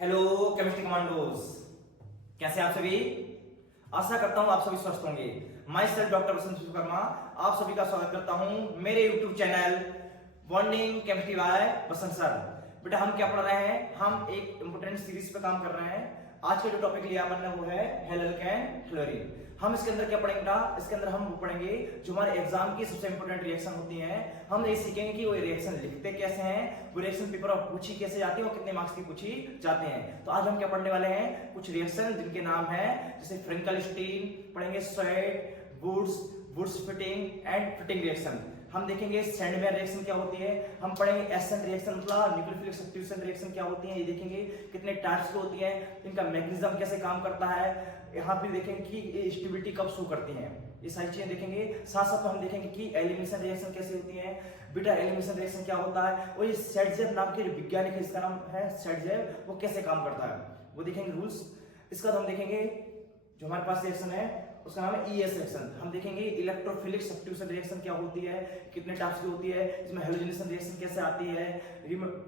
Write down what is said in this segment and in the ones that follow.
Hello chemistry commandos, कैसे आप सभी। आशा करता हूं आप सभी स्वस्थ होंगे। मैं सेल्फ डॉक्टर वसंत विश्वकर्मा आप सभी का स्वागत करता हूं मेरे YouTube channel bonding chemistry bye वसंत सर। बेटा हम क्या पढ़ रहे हैं, हम एक इंपोर्टेंट सीरीज पे काम कर रहे हैं। आज का जो टॉपिक लिया हमने वो है हेल एल्केन फ्लोरीन। हम इसके अंदर क्या पढ़ेंगे बेटा, इसके अंदर हम वो पढ़ेंगे जो हमारे एग्जाम की सबसे इंपोर्टेंट रिएक्शन होती है। हम ये सीखेंगे कि वो रिएक्शन लिखते कैसे हैं, वो रिएक्शन पेपर में पूछी कैसे जाती है और कितने मार्क्स की पूछी जाते हैं। तो आज हम क्या पढ़ने वाले हैं, कुछ रिएक्शन जिनके नाम है जैसे फ्रेंकल-स्टीन पढ़ेंगे, Swarts, Wurtz Fittig and Fittig reaction. हम देखेंगे सैंडवेयर रिएक्शन क्या होती है। हम पढ़ेंगे एसएन रिएक्शन मतलब न्यूक्लियोफिलिक सब्स्टिट्यूशन रिएक्शन क्या होती है, ये देखेंगे कितने टाइप्स की होती है, इनका मैकेनिज्म कैसे काम करता है। यहाँ पे देखेंगे कि स्टेबिलिटी कब शो करती है, ये सारी चीजें देखेंगे। साथ साथ हम देखेंगे कि एलिमिनेशन रिएक्शन कैसे होती है, बीटा एलिमिनेशन रिएक्शन क्या होता है, और ये सेटजेव नाम के वैज्ञानिक है, इसका नाम है सेटजेव, वो कैसे काम करता है वो देखेंगे रूल्स। इसके बाद हम देखेंगे जो हमारे पास रिएक्शन है उसका नाम है ईएस रिएक्शन। हम देखेंगे इलेक्ट्रोफिलिक सब्स्टिट्यूशन रिएक्शन क्या होती है, कितने टाइप्स की होती है, इसमें हेलोजनेशन रिएक्शन कैसे आती है।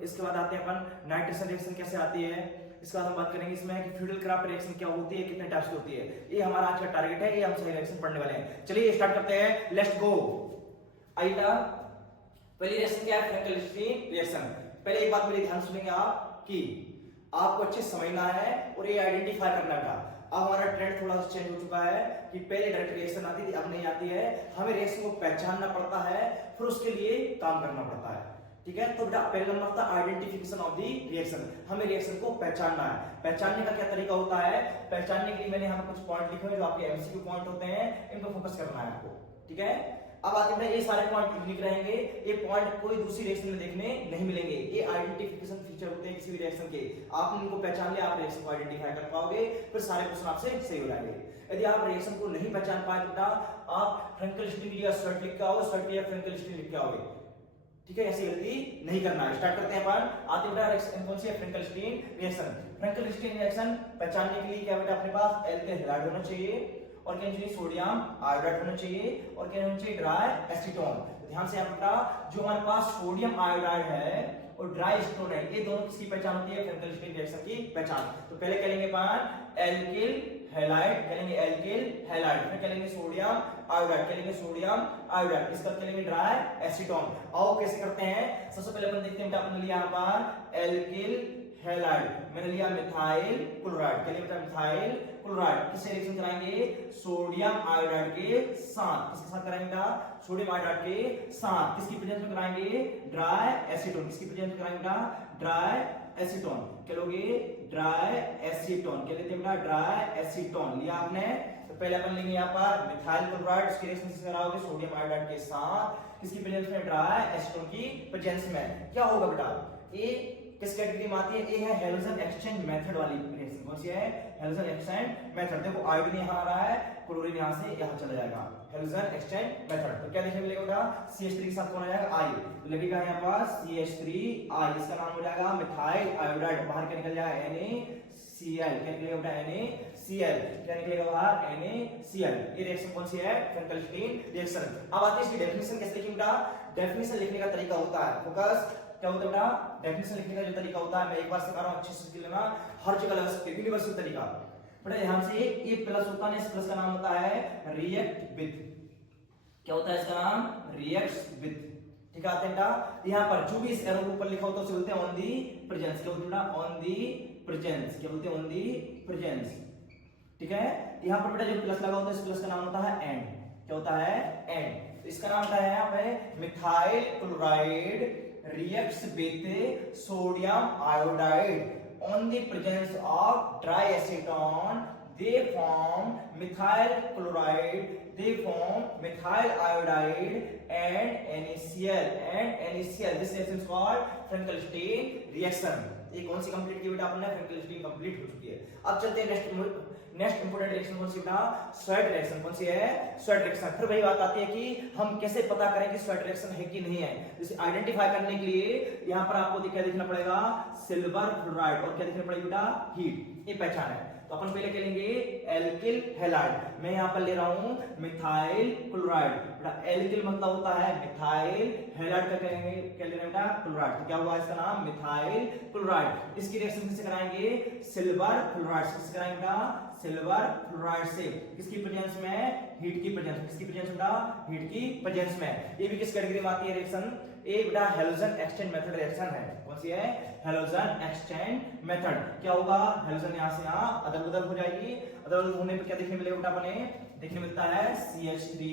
इसके बाद आते हैं अपन नाइट्रेशन रिएक्शन कैसे आती है। इसके बाद हम बात करेंगे इसमें कि फ्यूडल क्राफ्ट रिएक्शन क्या होती है, कितने टाइप्स की होती है। ये हमारा आज का टारगेट है, ये हम सही रिएक्शन पढ़ने वाले हैं। चलिए स्टार्ट करते हैं, लेट्स गो। आइटा पहली रिएक्शन क्या है, फ्रेंकल-स्टीन रिएक्शन। पहले एक बात मेरी ध्यान सुनेंगे आप कि आपको अच्छे समझना है और ये आइडेंटिफाई करना है। अब हमारा ट्रेंड थोड़ा सा चेंज हो चुका है कि पहले डायरेक्ट रिएक्शन आती थी, अब नहीं आती है। हमें रिएक्शन को पहचानना पड़ता है, फिर उसके लिए काम करना पड़ता है। ठीक है, तो बेटा पहला नंबर था आइडेंटिफिकेशन ऑफ द रिएक्शन। हमें रिएक्शन को पहचानना है। पहचानने का क्या तरीका होता है, पहचानने के लिए मैंने यहाँ पर कुछ पॉइंट लिखे हुए जो आपके एमसीक्यू पॉइंट होते हैं, इन पर फोकस करना है आपको। ठीक है, अब आते हैं ये सारे पॉइंट यूनिक रहेंगे, ये पॉइंट कोई दूसरी रिएक्शन में देखने नहीं मिलेंगे। ये आइडेंटिफिकेशन फीचर होते हैं किसी भी रिएक्शन के। आपने इनको पहचान लिया, आप रिएक्शन को आइडेंटिफाई कर पाओगे, फिर सारे क्वेश्चन आपसे सही हो जाएंगे। यदि आप रिएक्शन को नहीं पहचान पाए बेटा, आप फ्रेंकल-स्टीन या स्वेट लिख के आओ, स्वेट या फ्रेंकल-स्टीन लिख के आओगे। ठीक है, ऐसी गलती नहीं करना है। स्टार्ट करते हैं अपन। आते हैं बेटा रिएक्शन कौन सी है, फ्रेंकल-स्टीन रिएक्शन। फ्रेंकल-स्टीन रिएक्शन पहचानने के लिए क्या बेटा अपने पास एल्केन हैलाइड होना चाहिए, और क्या चाहिए, सोडियम आयोडाइड होना चाहिए, और क्या होना चाहिए, ड्राई एसीटोन। ध्यान से यहाँ बेटा जो हमारे पास सोडियम आयोडाइड है और ड्राई एसीटोन है, ये दोनों किसकी पहचान होती है, फ्रेंकल-स्टीन रिएक्शन की पहचान। तो पहले क्या लेंगे अपन, एल्किल हैलाइड, क्या लेंगे, एल्किल हैलाइड, फिर क्या लेंगे, सोडियम आयोडाइड, क्या लेंगे, सोडियम आयोडाइड, इसका क्या लेंगे, ड्राई एसीटोन। आओ कैसे करते हैं, सबसे पहले अपन देखते हैं, आपने लिया यहाँ पर एल्किल हैलाइड, मैंने लिया मिथाइल क्लोराइड, क्या लिया, मिथाइल क्लोराइड। किससे रिएक्शन कराएंगे, सोडियम आयोडाइड के साथ। किसके साथ कराएंगे, सोडियम आयोडाइड के साथ। किसकी प्रेजेंस में कराएंगे, ड्राई एसीटोन। किसकी प्रेजेंस में कराएंगे, ड्राई एसीटोन। क्या लोगे, ड्राई एसीटोन। क्या लेते हैं, ड्राई एसीटोन लिया आपने। तो पहले अपन लेंगे यहाँ पर मिथाइल क्लोराइड, उसकी रिएक्शन किससे कराओगे, सोडियम आयोडाइड के साथ। किसकी प्रेजेंस में, ड्राई एसीटोन की प्रेजेंस में। क्या होगा बेटा, ये किस कैटेगरी में आती है, ये है हैलोजन एक्सचेंज मेथड वाली रिएक्शन। कौन सी है, हैलोजन एक्सचेंज मेथड। देखो आयोडीन यहाँ आ रहा है, क्लोरीन यहाँ से यहाँ चला जाएगा, हैलोजन एक्सचेंज मेथड। तो क्या देखने मिलेगा बेटा, CH3 के साथ कौन आ जाएगा, आई लगेगा यहाँ पास, CH3I, इसका नाम हो जाएगा मिथाइल आयोडाइड। बाहर क्या निकल जाएगा, NaCl। क्या निकलेगा बेटा, NaCl। क्या निकलेगा बाहर, NaCl। ये रिएक्शन कौन सी है, फ्रेंकल-स्टीन रिएक्शन। अब आती है इसकी डेफिनेशन कैसे लिखेंगे बेटा। डेफिनेशन लिखने का तरीका होता है, फोकस क्या होता है बेटा, डेफिनेशन लिखने का जो तरीका होता है, मैं एक बार सिखा रहा हूं, अच्छे से सीख लेना, हर जगह लगा सकते हैं, यूनिवर्सल तरीका। बेटा ध्यान से, ये प्लस होता है, इस प्लस का नाम होता है रिएक्ट विद। क्या होता है इसका नाम, रिएक्ट्स विद। ठीक है, आते हैं बेटा यहां पर जो भी इस एरो के ऊपर लिखा होता है उसे बोलते हैं ऑन दी प्रेजेंस। क्या बोलते हैं, ऑन दी प्रेजेंस। क्या बोलते हैं, ऑन दी प्रेजेंस। ठीक है, यहां पर बेटा जो प्लस लगा होता है, इस प्लस का नाम होता है एंड। क्या होता है, एंड। इसका नाम होता है यहाँ पे methyl chloride reacts with sodium iodide on the presence of triacetone. They form methyl chloride, they form methyl iodide and NaCl. This reaction is called Frankel-Stein reaction. ये कौन सी कंप्लीट की बेटा आपने, फ्रेंकल-स्टीन कंप्लीट हो चुकी है। अब चलते हैं नेक्स्ट इंपोर्टेंट रिएक्शन कौन सी बेटा, स्वेट रिएक्शन। कौन सी है, स्वेट रिएक्शन। फिर वही बात आती है कि हम कैसे पता करें कि स्वेट रिएक्शन है कि नहीं है। जैसे आइडेंटिफाई करने के लिए यहाँ पर आपको क्या देखना पड़ेगा, सिल्वर फ्लोराइड, और क्या देखना पड़ेगा बेटा, हीट। ये पहचान है। तो अपन पहले क्या लेंगे, एल्किल हैलाइड। मैं यहाँ पर ले रहा हूँ मिथाइल क्लोराइड। बेटा एल्किल मतलब होता है मिथाइल, हैलाइड का कहेंगे क्या ले रहे हैं बेटा, क्लोराइड। तो क्या हुआ इसका नाम, मिथाइल क्लोराइड। इसकी रिएक्शन किससे कराएंगे, सिल्वर फ्लोराइड से। किससे कराएंगे बेटा, सिल्वर फ्लोराइड से। किसकी प्रेजेंस में, हीट की प्रेजेंस। किसकी प्रेजेंस बेटा, हीट की प्रेजेंस में। ये भी किस कैटेगरी में आती है रिएक्शन, ये बेटा हैलोजन एक्सचेंज मेथड रिएक्शन है। कौन सी है, हैलोजन एक्सचेंज मेथड। क्या होगा, हैलोजन यहां से यहां अदल बदल हो जाएगी। अदल बदल होने पे क्या देखने मिलेगा बेटा, अपने देखने मिलता है CH3,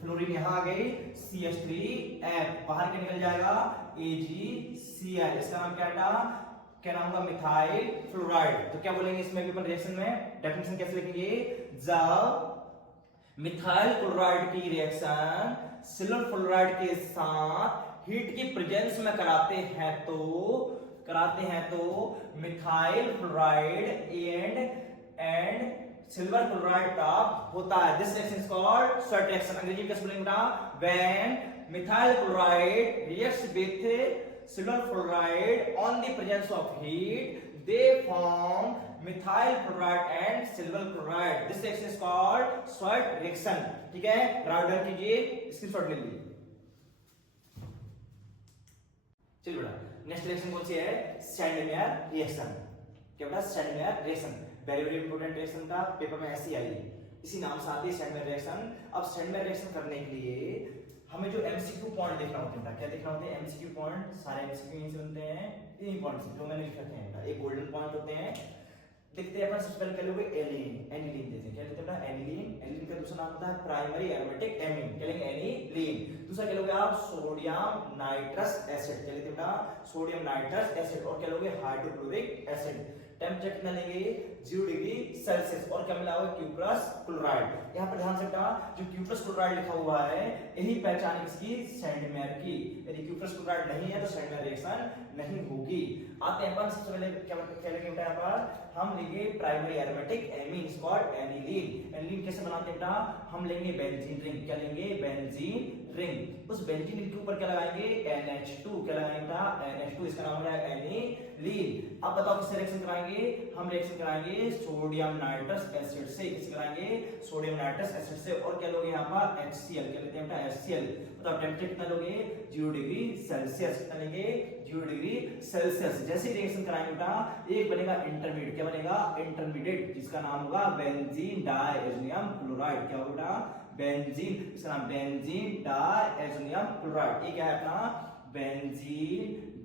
फ्लोरीन यहां आ गई, CH3F बाहर के निकल जाएगा, AgCl। इसका नाम क्या बेटा, क्या नाम होगा, मिथाइल फ्लोराइड। तो क्या बोलेंगे इसमें भी अपन रिएक्शन में, डेफिनेशन कैसे लिखेंगे, जब मिथाइल क्लोराइड की रिएक्शन सिल्वर फ्लोराइड के साथ हीट की प्रेजेंस में कराते हैं तो methyl fluoride and silver chloride प्राप्त होता है। This reaction is called sweat reaction. अंग्रेजी में कैसे बोलेंगे बेटा, when methyl chloride reacts with silver fluoride on the presence of heat, they form methyl chloride and silver chloride. This reaction is called Swett reaction. ठीक है, write down कीजिए, screenshot ले लीजिए। चलिए बेटा नेक्स्ट रिएक्शन कौन सी है, सैंडमेयर रिएक्शन। क्या बेटा, Sandmeyer reaction very very important reaction था, पेपर में ऐसी आई, इसी नाम से आती है सैंडमेयर रिएक्शन। अब सैंडमेयर रिएक्शन करने के लिए हमें जो एमसीक्यू पॉइंट देखना होता है, क्या देखना होता है, एमसीक्यू पॉइंट। सारे एमसीक्यू यहीं से बनते हैं, तीन पॉइंट्स जो मैंने लिख रखे हैं। एक गोल्डन पॉइंट होते हैं, देखते हैं अपन सबसे पहले क्या लोगे, एनिलीन देते हैं। क्या लेते हैं एनिलीन का दूसरा नाम होता है प्राइमरी एरोमेटिक एमीन। क्या लेंगे, एनिलीन। दूसरा क्या लोगे आप, सोडियम नाइट्रस एसिड। क्या लेते हैं, सोडियम नाइट्रस एसिड। और क्या लोगे, हाइड्रोक्लोरिक एसिड। टेंपरेचर कितना लेंगे, 0 डिग्री सेल्सियस। और क्या मिला हुआ है, क्यूप्रस क्लोराइड। यहाँ पर ध्यान से बेटा जो क्यूप्रस क्लोराइड लिखा हुआ है, यही पहचान है किसकी, सैंडमेयर की। यदि क्यूप्रस क्लोराइड नहीं है तो सैंडमेयर रिएक्शन नहीं होगी। आते हैं अपन सबसे पहले क्या लेंगे बेटा, यहाँ पर हम लेंगे primary aromatic amine called aniline. Aniline कैसे बनाते हैं बेटा, हम लेंगे बेंजीन रिंग। क्या लेंगे, बेंजीन रिंग। उस बेंजीन रिंग के ऊपर क्या लगाएंगे, NH2। क्या लगाएंगे बेटा, NH2। इसका नाम हो जाएगा एनिलीन। अब बताओ किससे रिएक्शन कराएंगे, हम रिएक्शन कराएंगे सोडियम नाइट्रस एसिड से। किससे कराएंगे, सोडियम नाइट्रस एसिड से। और क्या लोगे यहाँ पर, HCl। क्या लेते हैं बेटा, HCl। बताओ टेंपरेचर कितना लोगे, 0 डिग्री सेल्सियस। कितना लेंगे, 0 डिग्री सेल्सियस। जैसे रिएक्शन कराएंगे बेटा, एक बनेगा इंटरमीडिएट। क्या बनेगा, इंटरमीडिएट, जिसका नाम होगा बेंजीन डाइएज़ोनियम क्लोराइड। क्या होगा, बेंजीन, इसका नाम बेंजीन डाइएज़ोनियम क्लोराइड। ये क्या है अपना, बेंजीन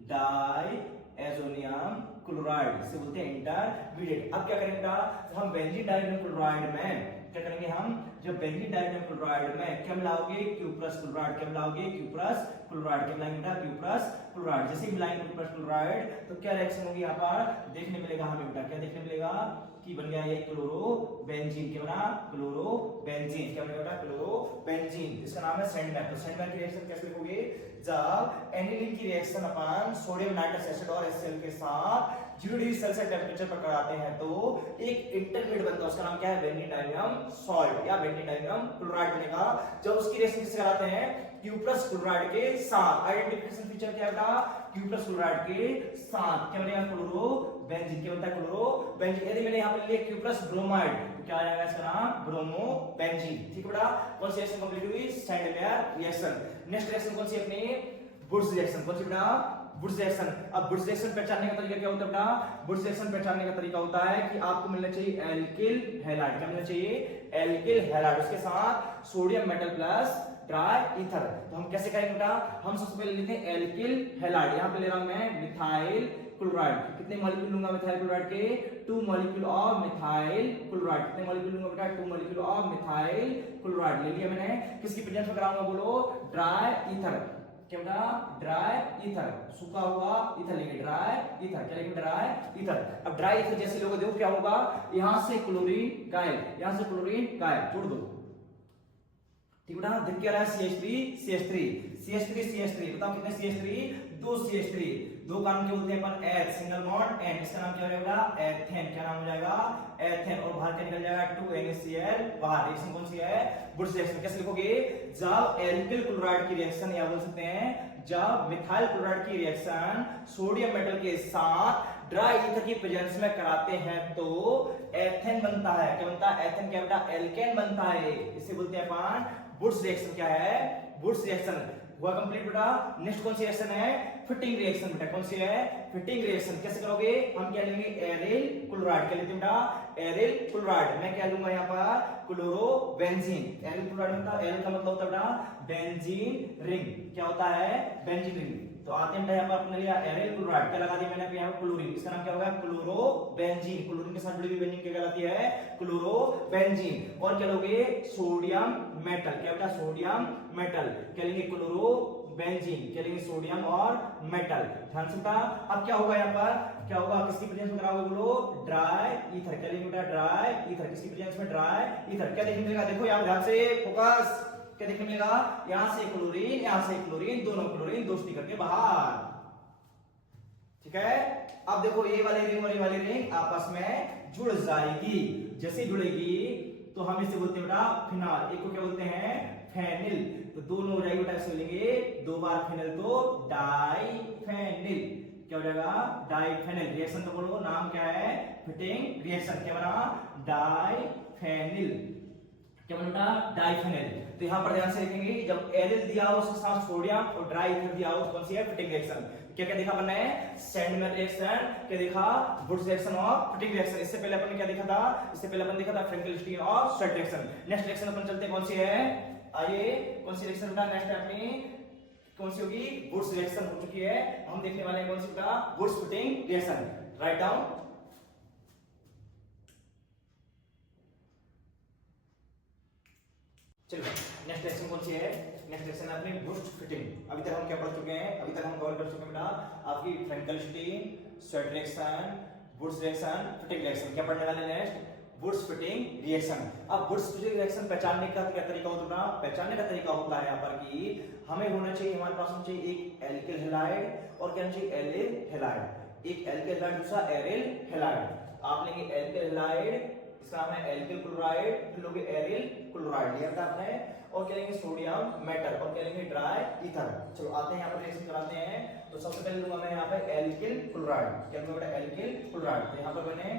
डाइएज़ोनियम क्लोराइड, इसे बोलते हैं इंटरमीडिएट। अब क्या करेंगे बेटा, हम बेंजीन डाइएज़ोनियम क्लोराइड में क्या करेंगे, हम जब बेंजीन डाइएज़ोनियम क्लोराइड में क्या मिलाओगे, क्यूप्रस क्लोराइड। क्या मिलाओगे, क्यूप्रस क्लोराइड। क्या मिलाएंगे बेटा, क्यूप्रस क्लोराइड। जैसे ही मिलाएंगे क्यूप्रस क्लोराइड तो क्या रिएक्शन होगी, यहाँ पर देखने मिलेगा हमें बेटा, क्या देखने मिलेगा कि बन गया ये क्लोरोबेंजीन। क्या बना, क्लोरोबेंजीन। क्या बनेगा बेटा, क्लोरोबेंजीन। इसका नाम है सैंडमेयर। तो सैंडमेयर की रिएक्शन कैसे लिखोगे, जब एनिलीन की रिएक्शन अपन सोडियम नाइट्रस एसिड और HCl के साथ 0 डिग्री सेल्सियस टेंपरेचर पर कराते हैं तो एक इंटरमीडिएट बनता है, उसका नाम क्या है, बेंजीन डाइएज़ोनियम सॉल्ट या बेंजीन डाइएज़ोनियम क्लोराइड बनेगा। जब उसकी रिएक्शन किससे कराते हैं, क्यूप्रस क्लोराइड के साथ। आइडेंटिफिकेशन फीचर क्या है बेटा, क्यूप्रस क्लोराइड के साथ क्या बनेगा, क्लोरोबेंजीन। क्या बनता है, क्लोरोबेंजीन। यदि मैंने यहाँ पे लिया क्यूप्रस ब्रोमाइड तो क्या आ जाएगा इसका नाम, ब्रोमोबेंजीन। ठीक है बेटा, कौन सी रिएक्शन कंप्लीट हुई, सैंडमेयर रिएक्शन। नेक्स्ट रिएक्शन कौन सी अपनी, वुड्स रिएक्शन। कौन सी बेटा, वुड्स रिएक्शन। अब वुड्स रिएक्शन पहचानने का तरीका क्या होता है बेटा, वुड्स रिएक्शन पहचानने का तरीका होता है कि आपको मिलना चाहिए एल्किल हैलाइड। क्या मिलना चाहिए, एल्किल हैलाइड। उसके साथ sodium metal plus dry ether. तो हम कैसे करेंगे बेटा, हम सबसे पहले लेते हैं एल्किल हैलाइड। यहाँ पे ले रहा हूं मैं मिथाइल क्लोराइड। कितने मॉलिक्यूल लूंगा मिथाइल क्लोराइड के, 2 मॉलिक्यूल ऑफ मिथाइल क्लोराइड। कितने मॉलिक्यूल लूंगा बेटा, 2 मॉलिक्यूल ऑफ मिथाइल क्लोराइड ले लिया मैंने। किसकी प्रेजेंस में कराऊंगा, बोलो, ड्राई ईथर। क्या बेटा, ड्राई ईथर, सूखा हुआ ईथर लेंगे, ड्राई ईथर। क्या लेंगे, ड्राई ईथर। अब ड्राई ईथर जैसे लोगे देखो क्या होगा, यहां से क्लोरीन गायब, यहां से क्लोरीन गायब, जोड़ दो। ठीक बेटा, देख क्या रहा है, CH3 बताओ कितने CH3, 2 CH3। 2 का नाम क्या बोलते हैं अपन, H सिंगल बॉन्ड N। इसका नाम क्या हो जाएगा, एथेन। क्या नाम हो जाएगा, एथेन। और बाहर क्या निकल जाएगा, 2 NaCl बाहर। रिएक्शन कौन सी है, वुड्स रिएक्शन। कैसे लिखोगे, जब एल्किल क्लोराइड की रिएक्शन, या बोल सकते हैं जब मिथाइल क्लोराइड की रिएक्शन सोडियम मेटल के साथ ड्राई ईथर की प्रेजेंस में कराते हैं तो एथेन बनता है। क्या बनता है? एथेन। क्या बेटा? एल्केन बनता है। इसे बोलते हैं अपन वुड्स रिएक्शन। क्या है? Wurtz reaction. हुआ कंप्लीट बेटा। नेक्स्ट कौन सी रिएक्शन है? फिटिंग रिएक्शन बेटा। कौन सी है? Fitting reaction. कैसे करोगे? हम क्या लेंगे? Aryl chloride. क्या लेते हैं बेटा? Aryl chloride. मैं क्या लूंगा यहाँ पर? क्लोरोबेंजीन। एरिल क्लोराइड मतलब एरिल का मतलब होता है बेटा बेंजीन रिंग। क्या होता है? Benzene ring. तो आते हैं यहाँ पर अपने लिया एरिल क्लोराइड। क्या लगा दिया मैंने यहाँ पर? क्लोरीन। इसका नाम क्या होगा? क्लोरोबेंजीन। क्लोरीन के साथ जुड़ी हुई बेंजीन क्या कहलाती है? क्लोरोबेंजीन। और क्या लोगे? Sodium metal. क्या बेटा? Sodium metal. क्या लेंगे? क्लोरोबेंजीन। क्या लेंगे? सोडियम और मेटल। ध्यान से बेटा। अब क्या होगा यहाँ पर? क्या होगा? किसकी प्रेजेंस में कराओगे? बोलो ड्राई ईथर। क्या लेंगे बेटा? Dry ether. किसकी प्रेजेंस में? Dry ether. क्या देखने मिलेगा? देखो यहाँ ध्यान से फोकस। क्या देखने मिलेगा? यहां से क्लोरीन, यहां से क्लोरीन, दोनों क्लोरीन दोस्ती करके बाहर। ठीक है। अब देखो ये वाली रिंग और ये वाली रिंग आपस में जुड़ जाएगी। जैसे जुड़ेगी तो हम इसे बोलते हैं बेटा फिनॉल। एक को क्या बोलते हैं? फेनिल। तो दोनों हो जाएगी बेटा। इसे लेंगे दो बार फेनिल तो डाइफेनिल। क्या हो जाएगा? डाइफेनिल। रिएक्शन का बोलो नाम क्या है? Fitting reaction. क्या बना? डाइफेनिल। क्या बना? डाइफेनिल। तो यहां पर ध्यान से देखेंगे जब एरिल दिया हो उसके साथ सोडियम और ड्राई ईथर दिया हो कौन सी है? Fitting reaction. क्या क्या देखा अपन ने? Sandman reaction. क्या देखा? वुड्स रिएक्शन और फिटिंग रिएक्शन। इससे पहले अपन ने क्या देखा था? इससे पहले अपन देखा था फ्रैंकल-स्टीन और स्ट्रेट रिएक्शन। नेक्स्ट रिएक्शन अपन चलते हैं कौन सी है? आइए कौन सी रिएक्शन बेटा नेक्स्ट अपनी कौन सी होगी? वुड्स रिएक्शन हो चुकी है। हम देखने वाले हैं कौन सी बेटा? Wurtz Fittig reaction. Right down. चलो नेक्स्ट रिएक्शन कौन सी है? नेक्स्ट रिएक्शन है अपनी वुड्स फिटिंग। अभी तक हम क्या पढ़ चुके हैं? अभी तक हम कवर कर चुके हैं बेटा आपकी फ्रैंकल-स्टीन, स्ट्रेट reaction, Wurtz reaction, Fittig reaction. क्या पढ़ने वाले नेक्स्ट? Wurtz Fittig reaction. अब वुड्स फिटिंग रिएक्शन पहचानने का क्या तरीका होता है? पहचानने का तरीका होता है यहाँ पर कि हमें होना चाहिए, हमारे पास होना चाहिए एक एल्किल हैलाइड और क्या होना चाहिए? Aryl halide. एक एल्किल हैलाइड, दूसरा एरिल हैलाइड। आप लेंगे एल्किल हैलाइड, इसका नाम है एल्किल क्लोराइड, फिर लोगे एरिल क्लोराइड लिया था आपने। और क्या लेंगे? Sodium metal. और क्या लेंगे? Dry ether. चलो आते हैं यहाँ पर रिएक्शन कराते हैं। तो सबसे पहले लूंगा मैं यहाँ पे एल्किल क्लोराइड। क्या लूंगा बेटा? Alkyl chloride. तो यहाँ पर मैंने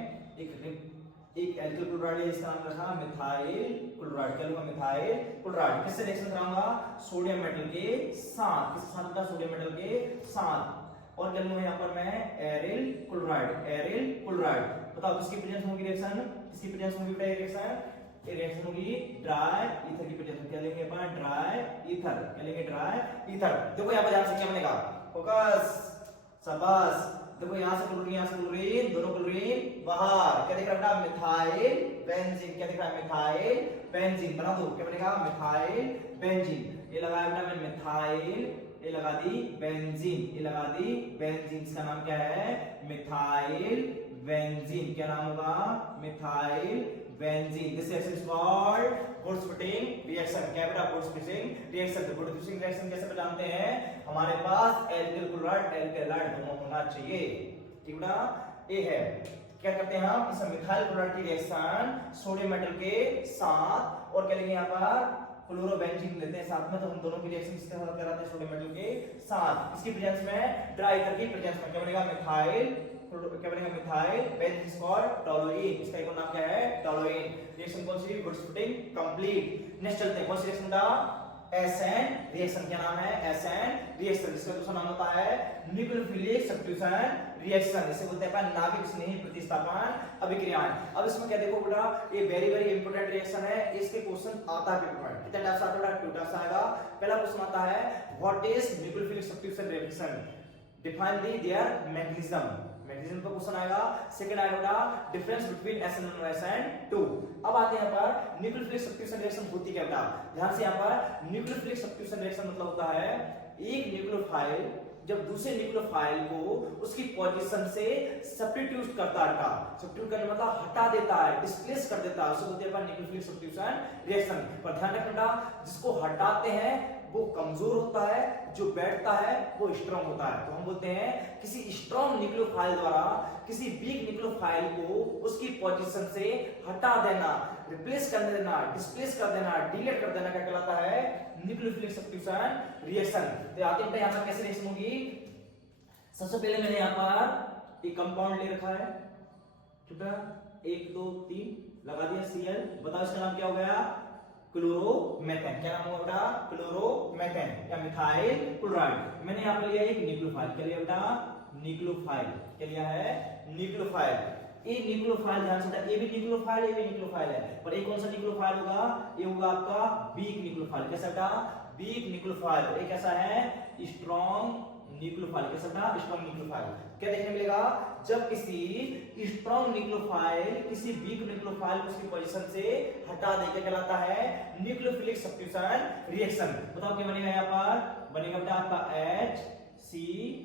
एक एल्किल क्लोराइड है, इसका नाम रखा मिथाइल क्लोराइड। क्या लूंगा? Methyl chloride. किससे रिएक्शन कराऊंगा? सोडियम मेटल के साथ। किसके साथ होता है? सोडियम मेटल के साथ। और क्या लूंगा यहाँ पर मैं? Aryl chloride. Aryl chloride. बताओ किसकी प्रेजेंस होगी रिएक्शन? किसकी प्रेजेंस होगी बेटा रिएक्शन? ये रिएक्शन होगी ड्राई ईथर की प्रेजेंस। क्या लेंगे अपन? Dry ether. क्या लेंगे? Dry ether. देखो यहाँ पर ध्यान से क्या बनेगा? फोकस। शाबाश। देखो यहाँ से क्लोरीन, यहाँ से क्लोरीन, दोनों क्लोरीन बाहर। क्या दिख रहा है? Methyl benzene. क्या दिख रहा है? Methyl benzene. बना दो। क्या बनेगा? Methyl benzene. ये लगाया बेटा मैंने मिथाइल, ये लगा दी बेंजीन, ये लगा दी बेंजीन। इसका नाम क्या है? Methyl benzene. क्या नाम होगा? Methyl benzene. This reaction is called Wurtz Fittig reaction. क्या बेटा? Wurtz Fittig reaction. तो वुड्स फिटिंग रिएक्शन कैसे जानते हैं? हमारे पास एल्किल क्लोराइड एल्किल हैलाइड दोनों होना चाहिए। ठीक बेटा? ये है। क्या करते हैं हम? इस मिथाइल क्लोराइड की रिएक्शन सोडियम मेटल के साथ और क्या लेंगे यहाँ पर? क्लोरोबेंजीन लेते हैं साथ में। तो हम दोनों की रिएक्शन किसके साथ कराते हैं? सोडियम मेटल के साथ। इसकी प्रेजेंस में ड्राई ईथर की प्रेजेंस में क्या बनेगा? मिथाइल क्या बनेगा? मिथाइल बेंजीन और टोलुइन। इसका एक नाम क्या है? टोलुइन। रिएक्शन कौन सी? Wurtz Fittig complete. नेक्स्ट चलते हैं कौन सी रिएक्शन का? SN reaction. क्या नाम है? SN reaction. इसका दूसरा नाम होता है न्यूक्लियोफिलिक सब्स्टिट्यूशन रिएक्शन। इसे बोलते हैं अपन नाभिक स्नेही प्रतिस्थापन अभिक्रियाएं। अब इसमें क्या देखो बेटा, ये वेरी वेरी इंपॉर्टेंट रिएक्शन है। इसके क्वेश्चन आता है पेपर में। कितने टाइप्स आता है? 2 टाइप्स आएगा। पहला क्वेश्चन आता है what is nucleophilic substitution reaction, define the there mechanism. Mechanism का क्वेश्चन आएगा। सेकंड आएगा डिफरेंस बिटवीन SN1 और SN2। अब आते हैं यहाँ पर न्यूक्लियोफिलिक सब्स्टिट्यूशन रिएक्शन होती क्या बेटा? ध्यान से यहाँ पर न्यूक्लियोफिलिक सब्स्टिट्यूशन रिएक्शन मतलब होता है एक न्यूक्लियोफाइल जब दूसरे न्यूक्लियोफाइल को उसकी पोजीशन से सब्स्टिट्यूट करता है। सब्स्टिट्यूट करने मतलब हटा देता है, डिस्प्लेस कर देता है, उसे बोलते हैं न्यूक्लियोफिलिक सब्स्टिट्यूशन रिएक्शन। पर ध्यान रखना जिसको हटाते हैं वो कमजोर होता है, जो बैठता है वो स्ट्रांग होता है। तो हम बोलते हैं किसी स्ट्रांग न्यूक्लियोफाइल द्वारा किसी वीक न्यूक्लियोफाइल को उसकी पोजीशन से हटा देना, रिप्लेस कर देना, डिस्प्लेस कर देना, डिलीट कर देना क्या कहलाता है? Nucleophilic substitution reaction. तो आते हैं यहाँ पर कैसे रिएक्शन होगी? सबसे पहले मैंने यहाँ पर एक कंपाउंड ले रखा है, ठीक है, 1 2 3 लगा दिया Cl, बताओ इसका नाम क्या हो गया, क्लोरोमेथेन। क्या नाम होगा बेटा, क्लोरोमेथेन या मिथाइल क्लोराइड। मैंने यहाँ पे लिया एक न्यूक्लियोफाइल, क्या लिया बेटा, न्यूक्लियोफाइल, क्या लिया है, न्यूक्लियोफाइल। ये न्यूक्लियोफाइल ध्यान से, ये भी न्यूक्लियोफाइल, ये भी न्यूक्लियोफाइल है, पर ये कौन सा न्यूक्लियोफाइल होगा, ये होगा आपका वीक न्यूक्लियोफाइल। कैसा बेटा, वीक न्यूक्लियोफाइल। ये कैसा है, स्ट्रॉन्ग न्यूक्लियोफाइल। कैसा बेटा, स्ट्रॉन्ग न्यूक्लियोफाइल। क्या देखने मिलेगा, जब किसी स्ट्रॉन्ग न्यूक्लियोफाइल किसी वीक न्यूक्लियोफाइल को उसकी पोजीशन से हटा दे, क्या कहलाता है, न्यूक्लियोफिलिक सब्स्टिट्यूशन रिएक्शन। बताओ क्या बनेगा, यहाँ पर बनेगा बेटा आपका HCH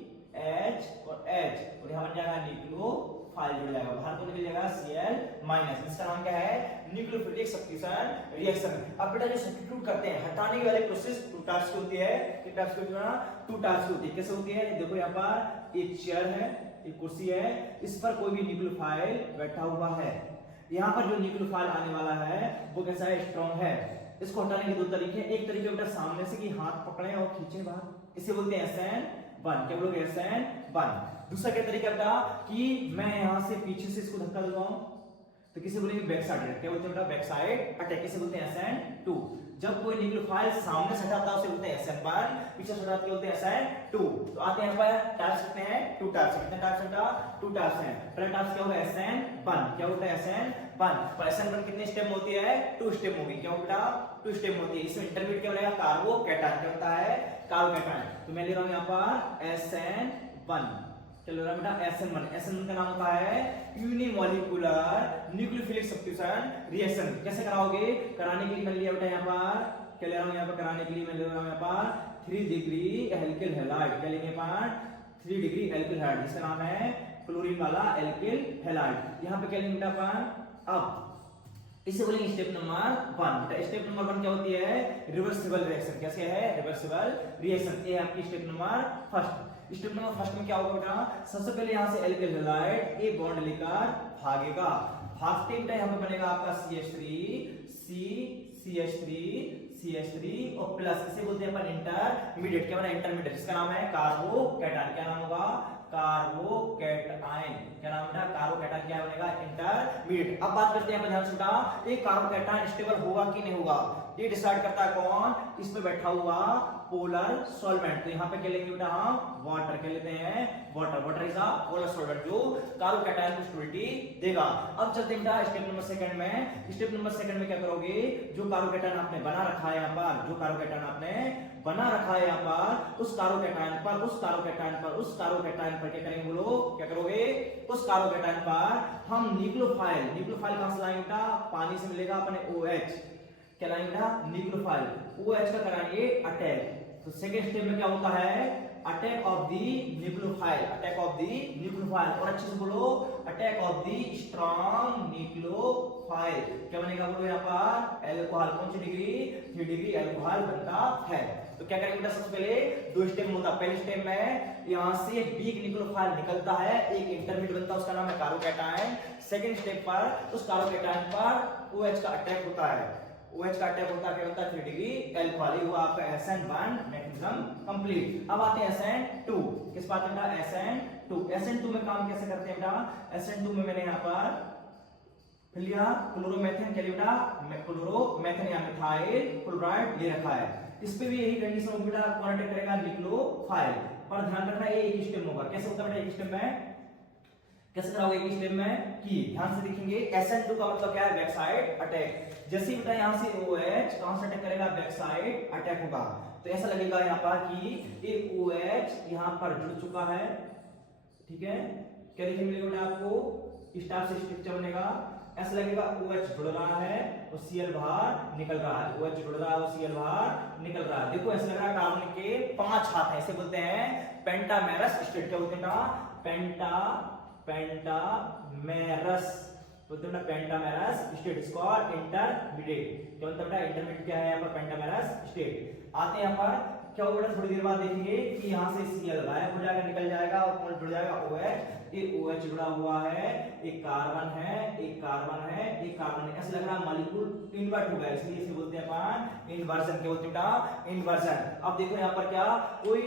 और H, और यहाँ बन जाएगा न्यूक्लियोफाइल जुड़ जाएगा, बाहर तो निकल जाएगा Cl-। इसका नाम क्या है, न्यूक्लियोफिलिक सब्स्टिट्यूशन रिएक्शन। अब बेटा जो सब्स्टिट्यूट करते हैं, हटाने वाली प्रोसेस 2 टाइप्स की होती है। कितने टाइप्स की होती है, 2 टाइप्स की होती है। कैसे होती है, देखो यहाँ पर एक चेयर है, एक कुर्सी है, इस पर कोई भी न्यूक्लियोफाइल बैठा हुआ है। यहाँ पर जो न्यूक्लियोफाइल आने वाला है वो कैसा है, स्ट्रॉन्ग है। इसको हटाने के 2 तरीके हैं। एक तरीके बेटा सामने से कि हाथ पकड़े और खींचे बाहर, इसे बोलते हैं SN1। क्या बोलोगे, SN1। दूसरा क्या तरीका बेटा कि मैं यहां से पीछे से इसको धक्का देता हूं, तो किसे बोलेंगे, बैक साइड अटैक। क्या बोलते हैं बेटा, बैक साइड अटैक। किसे बोलते हैं, SN2। जब कोई न्यूक्लियोफाइल सामने से हटाता है उसे बोलते हैं SN1, पीछे से हटाते बोलते हैं SN2। तो आते हैं पर टाइप्स कितने हैं, 2 टाइप्स। कितने टाइप्स बेटा, 2 टाइप्स हैं। पहला टाइप्स क्या होगा, SN1। क्या होता है, SN1। पर SN1 कितने स्टेप होती है, 2 स्टेप होगी। क्या बेटा, 2 स्टेप होती है। इसमें इंटरमीडिएट क्या बनेगा, कार्बोकैटायन। क्या होता है, कार्बोकैटायन। तो मैं ले रहा हूं यहां पर SN1। चलो बेटा SN1। SN1 का नाम होता है यूनिमॉलिक्यूलर न्यूक्लियोफिलिक सब्स्टिट्यूशन रिएक्शन। कैसे कराओगे, कराने के लिए मैं लिया बेटा यहाँ पर, क्या ले रहा हूँ यहाँ पर, कराने के लिए मैं ले रहा हूँ यहाँ पर 3 डिग्री एल्किल हैलाइड। क्या लेंगे यहाँ 3 डिग्री एल्किल हैलाइड, जिसका नाम है क्लोरीन वाला एल्किल हैलाइड। यहाँ पे क्या लेंगे बेटा अपन, अब इसे बोलेंगे स्टेप नंबर 1। स्टेप नंबर 1 क्या होती है, रिवर्सिबल रिएक्शन। कैसे है, रिवर्सिबल रिएक्शन। ये आपकी स्टेप नंबर 1। स्टेप नंबर 1 में क्या होगा बेटा, सबसे पहले यहां से एल्किल हैलाइड एक बॉन्ड लेकर भागेगा। भागते टाइम यहां पे बनेगा आपका CH3 और प्लस, इसे बोलते हैं अपन इंटरमीडिएट। क्या बना, इंटरमीडिएट, जिसका नाम है कार्बोकैटायन। क्या नाम होगा, कार्बोकैटायन। क्या नाम बेटा, कार्बोकैटायन। क्या बनेगा, इंटरमीडिएट। अब बात करते हैं अपन ध्यान से बेटा, ये कार्बोकैटायन स्टेबल होगा कि नहीं होगा, ये डिसाइड करता है कौन, इस पे बैठा हुआ पोलर सॉल्वेंट। तो यहाँ पे क्या लेंगे बेटा, हम वाटर। क्या लेते हैं, water. Water is a polar solvent जो कार्बोकैटायन को स्टेबिलिटी देगा। अब चलते हैं बेटा स्टेप नंबर 2 में। स्टेप नंबर 2 में क्या करोगे, जो कार्बोकैटायन आपने बना रखा है यहाँ पर, जो कार्बोकैटायन आपने बना रखा है यहाँ पर, उस कार्बोकैटायन पर क्या करेंगे बोलो, क्या करोगे, उस कार्बोकैटायन पर हम न्यूक्लियोफाइल कहां से लाएंगे बेटा, पानी से मिलेगा अपने OH। क्या लाएंगे बेटा, न्यूक्लियोफाइल, OH का कराएंगे अटैक। तो सेकंड स्टेप में क्या होता है, अटैक ऑफ द न्यूक्लियोफाइल। और अच्छे से बोलो, attack of the strong nucleophile. क्या बनेगा बोलो यहाँ पर, अल्कोहल। कौन सी डिग्री, 3 डिग्री अल्कोहल बनता है। तो क्या करेंगे बेटा, सबसे पहले 2 स्टेप में होता है। पहले स्टेप में यहां से वीक न्यूक्लियोफाइल निकलता है, एक इंटरमीडिएट बनता है, उसका नाम है कार्बोकैटायन। सेकंड स्टेप पर उस कार्बोकैटायन पर OH का अटैक होता है। OH का अटैक होता है, क्या होता है, 3 डिग्री अल्कोहल। ये हुआ आपका SN1 मैकेनिज्म कंप्लीट। अब आते हैं SN2। किस बात में बेटा, SN2 में काम कैसे करते हैं बेटा, SN2 में मैंने यहाँ पर लिया क्लोरोमेथेन। क्या लिया बेटा, क्लोरोमेथेन या मिथाइल क्लोराइड ले रखा है। इस पे भी यही कंडीशन होगी बेटा, कौन अटैक करेगा, न्यूक्लियोफाइल। पर ध्यान रखना ये एक स्टेप में होगा। कैसे होता है बेटा, एक स्टेप में कैसे कराओगे, एक स्टेप में कि ध्यान से देखेंगे, SN2 का मतलब क्या है, बैक साइड अटैक। जैसे ही बेटा यहां से OH कहां से अटैक करेगा, बैक साइड अटैक होगा। तो ऐसा लगेगा यहाँ पर कि एक OH यहां पर जुड़ चुका है, ठीक है। क्या देखने मिलेगा बेटा आपको, स्टार से स्ट्रक्चर बनेगा, ऐसा लगेगा OH जुड़ रहा है और Cl बाहर निकल रहा है, OH जुड़ रहा है और Cl बाहर निकल रहा है। देखो ऐसा लग रहा है कार्बन के 5 हाथ हैं, इसे बोलते हैं पेंटामेरस स्टेट। क्या बोलते हैं, पेंटामेरस बोलते हैं, पेंटामेरस स्टेट। इसको इंटरमीडिएट। क्या बोलते हैं, इंटरमीडिएट क्या है यहाँ पर, पेंटामेरस स्टेट। आते हैं यहाँ पर, क्या होगा थोड़ी देर बाद देखेंगे कि यहाँ से Cl गायब हो जाएगा, निकल जाएगा और कौन जुड़ जाएगा, OH। ये OH जुड़ा हुआ है, एक कार्बन है, एक कार्बन है, एक कार्बन है। ऐसा लग रहा है मॉलिक्यूल इन्वर्ट हो गया, इसलिए इसे बोलते हैं अपन इन्वर्जन। क्या बोलते हैं, इन्वर्जन। अब देखो यहाँ पर क्या, कोई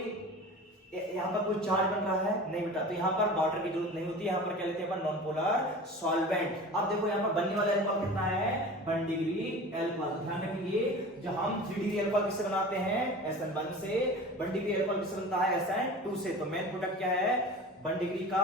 यहाँ पर कोई चार्ज बन रहा है नहीं बेटा, तो यहाँ पर वाटर की जरूरत नहीं होती, यहाँ पर क्या लेते हैं अपन नॉन पोलर सॉल्वेंट। अब देखो यहाँ पर बनने वाला अल्कोहल कितना है 1 डिग्री अल्कोहल। तो ध्यान रखिए जब हम 3 डिग्री अल्कोहल किससे बनाते हैं SN1 से, 1 डिग्री अल्कोहल किससे बनता है SN2 से। तो मेन प्रोडक्ट क्या है 1 डिग्री का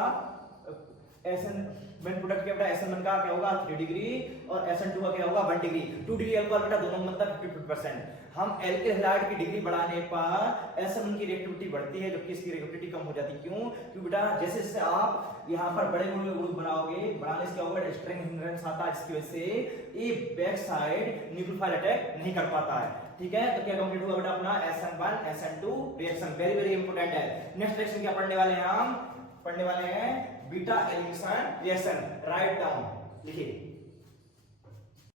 मेन प्रोडक्ट क्या बेटा SN1 का क्या होगा 3 डिग्री और SN2 का क्या होगा 1 डिग्री। 2 डिग्री अल्कोहल बेटा दोनों में बनता है 50%। हम एल्किल हैलाइड की डिग्री बढ़ाने पर SN1 की रिएक्टिविटी बढ़ती है जबकि इसकी रिएक्टिविटी कम हो जाती है। क्यों? क्योंकि बेटा जैसे जैसे आप यहाँ पर बड़े ग्रुप बनाओगे, बढ़ाने से क्या होगा स्ट्रिंग हिंड्रेंस आता है जिसकी वजह से ये बैक साइड न्यूक्लियोफाइल अटैक नहीं कर पाता है। ठीक है, तो क्या कंप्लीट हुआ बेटा अपना SN1 SN2 reaction, very very important है। नेक्स्ट रिएक्शन क्या पढ़ने वाले हैं हम? पढ़ने वाले हैं beta elimination reaction. Right down लिखिए